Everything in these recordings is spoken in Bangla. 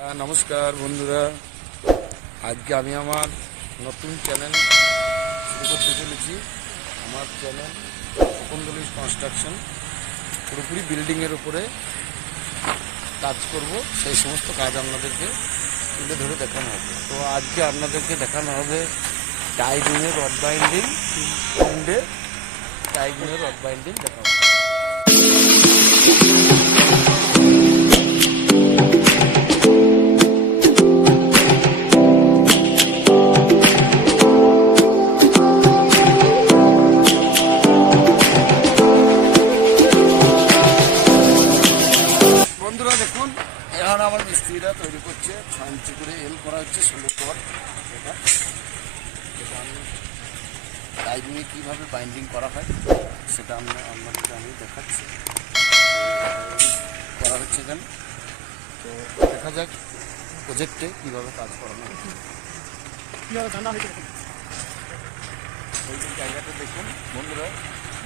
নমস্কার বন্ধুরা, আজকে আমি আমার নতুন চ্যানেল শুরু করতে চলেছি। আমার চ্যানেল কুন্দলিশ কনস্ট্রাকশন, পুরোপুরি বিল্ডিংয়ের উপরে কাজ করব, সেই সমস্ত কাজ আপনাদেরকে তুলে ধরে দেখানো হবে। তো আজকে আপনাদেরকে দেখানো হবে টাইগুনের রড বাইন্ডিং, টাইগুনের রড বাইন্ডিং দেখাবো। বন্ধুরা দেখুন, এখন আমার মিস্ত্রিরা তৈরি করছে, 6 ইঞ্চি করে এল করা হচ্ছে 16 রড। এটা আমি টাইগুনে কীভাবে বাইন্ডিং করা হয় সেটা আপনাদেরকে আমি দেখাচ্ছি। করা হচ্ছে এখানে, তো দেখা যাক প্রজেক্টে কীভাবে কাজ করানো হয়। এই যে জায়গাটা দেখুন বন্ধুরা,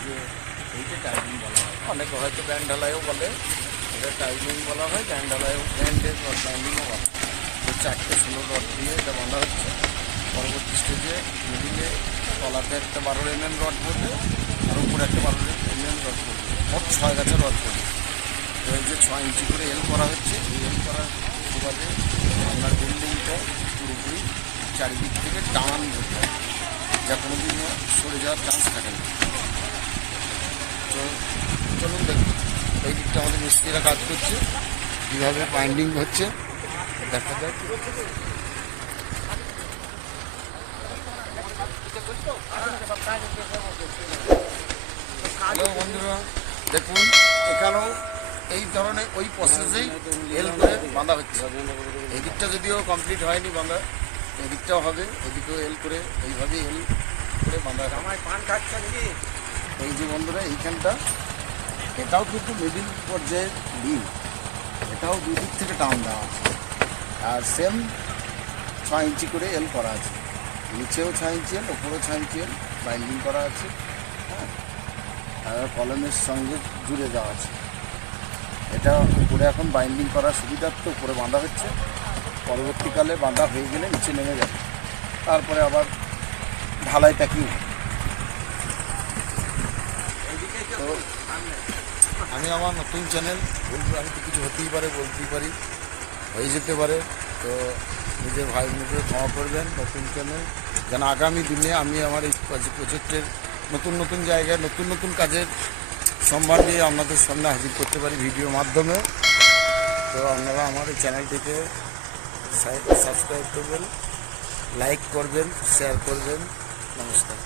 যে এইটা টাইমিং বলা হয়, অনেকে হয়তো ব্যান্ড ঢালাইও বলে, এটা টাইমিং বলা হয়, ব্যান্ড ঢালাইও, ব্যান্ডের রড বাইন্ডিংও বলা হয়। 4টে 16 রড দিয়ে এটা বাঁধা হচ্ছে। পরবর্তী স্টেজে মিডিলে তলাতে একটা 12 mm রড পড়বে, আর উপরে একটা 12 mm রড পড়বে, মোট 6 গাছের রড পড়বে। তো এই যে 6 ইঞ্চি করে এল করা হচ্ছে, এই এল করার সুবাদে আপনার বিল্ডিংটা পুরোপুরি চারিদিক থেকে টান ধরতে হবে, যা কোনো দিনও সরে যাওয়ার চান্স থাকে না। তো চলুন দেখুন, এই দিকটা আমাদের মিস্ত্রিরা কাজ করছে, কীভাবে বাইন্ডিং হচ্ছে দেখা যায়। হ্যালো বন্ধুরা, দেখুন এখানেও এই ধরনের ওই প্রসেসেই এল করে বাঁধা হচ্ছে। এই দিকটা যদিও কমপ্লিট হয়নি বাঁধা, এদিকটাও হবে, এদিকেও এল করে এইভাবেই এল করে বাঁধা। এই যে বন্ধুরা এইখানটা, এটাও কিন্তু মিডিল পর্যায়ে বিম, এটাও দুই দিক থেকে টান দেওয়া আছে, আর সেম 6 ইঞ্চি করে এল করা আছে। নিচেও 6 ইঞ্চি এল, ওপরেও 6 ইঞ্চি এল বাইন্ডিং করা আছে। হ্যাঁ, আর কলমের সঙ্গে জুড়ে দেওয়া আছে। এটা উপরে এখন বাইন্ডিং করার সুবিধার্থে উপরে বাঁধা হচ্ছে, পরবর্তীকালে বাঁধা হয়ে গেলে নিচে নেমে যাবে, তারপরে আবার ঢালাই প্যাকিং। তো আমি আমার নতুন চ্যানেল বলবো, আমি তো কিছু হতেই পারে, বলতেই পারি, হয়ে যেতে পারে। তো নিজের ভাই বোনকে ক্ষমা করবেন। নতুন চ্যানেল যেন আগামী দিনে আমি আমার এই প্রজেক্টের নতুন নতুন জায়গায় নতুন নতুন কাজের সম্মান নিয়ে আপনাদের সামনে হাজির করতে পারি ভিডিওর মাধ্যমে। তো আপনারা আমার এই চ্যানেলটিকে সাবস্ক্রাইব করবেন, লাইক করবেন, শেয়ার করবেন। নমস্কার।